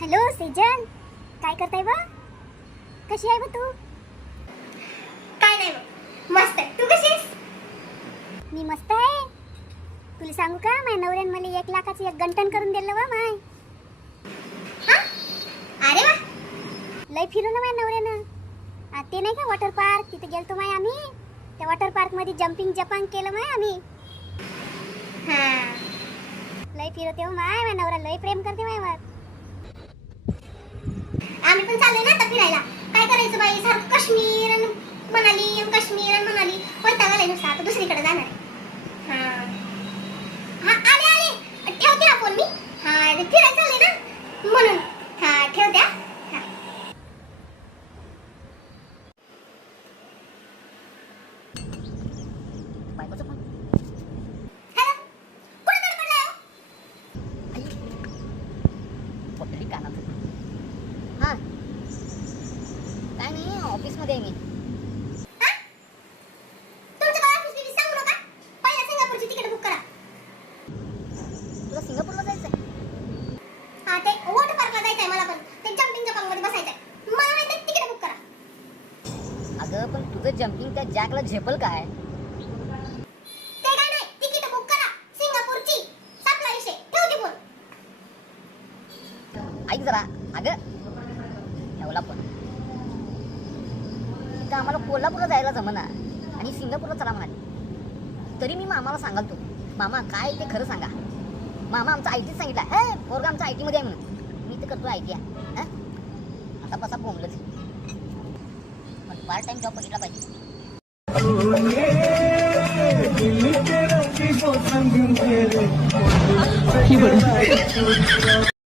Hello Sejal, काय करताय बा? कशी आहे बा तू? काय नाही मस्त आहे. तू कशी आहेस? मी मस्त आहे. तुला सांगू का, माझ्या नवऱ्याने मला 1 लाखाचं एक गंटन करून दिलं बा माय. हा? अरे वा. लय फिरू ना माझ्या नवऱ्यानं. ते नाही का वॉटर पार्क, तिथे गेलतो माय आम्ही. त्या वॉटर पार्क मध्ये जम्पिंग जपांग केलं माय आम्ही. हा. लय फिरते हो माय, माझ्या नवरा लय प्रेम करते मायवर. आम्ही पण चाललोय ना आता फिरायला. काय करायचं बाई, सारखं काश्मीर आणि मनाली आणि काश्मीर आणि मनाली वैताग आलाय नुसता. आता दुसरीकडे जाणार आहे. हा हा, आले आले. ठेवते हा फोन मी. हा, फिरायला चालले ना म्हणून. हा, ठेवते हा. हा. बायकोचं फोन. हॅलो, कुठे गडबडलाय हो? आई, पडली कानात. हा, काय नाही, ऑफिसमध्ये आहे मी. हा? तुमचं काय ऑफिस बिफिस सांगू नका. पहिला सिंगापूरची तिकीट बुक करा. तुला सिंगापूरला जायचंय? हा, ते वॉटर पार्कला जायचंय मला पण. ते जम्पिंग जपांग मध्ये बसायचंय. मला माहिती तिकीट बुक करा. अगं पण तुझं जम्पिंग त्या जॅकला झेपल काय? ते काय नाही, तिकीट बुक करा सिंगापूरची. संपला विषय. ठेवते फोन. ऐक जरा. अगं ठेवला पण. इथं आम्हाला कोल्हापूरला जायला जमना आणि सिंगापूरला चला म्हणाले. तरी मी मामाला सांगाल, तू मामा काय ते खरं सांगा. मामा आमचा आयटीच सांगितला. हे पोरगा आमचा आयटी मध्ये आहे म्हणून. मी तर करतो आयटी. आता बसा बोंबलच. पण पार्ट टाइम जॉब बघितला पाहिजे. की बड़ी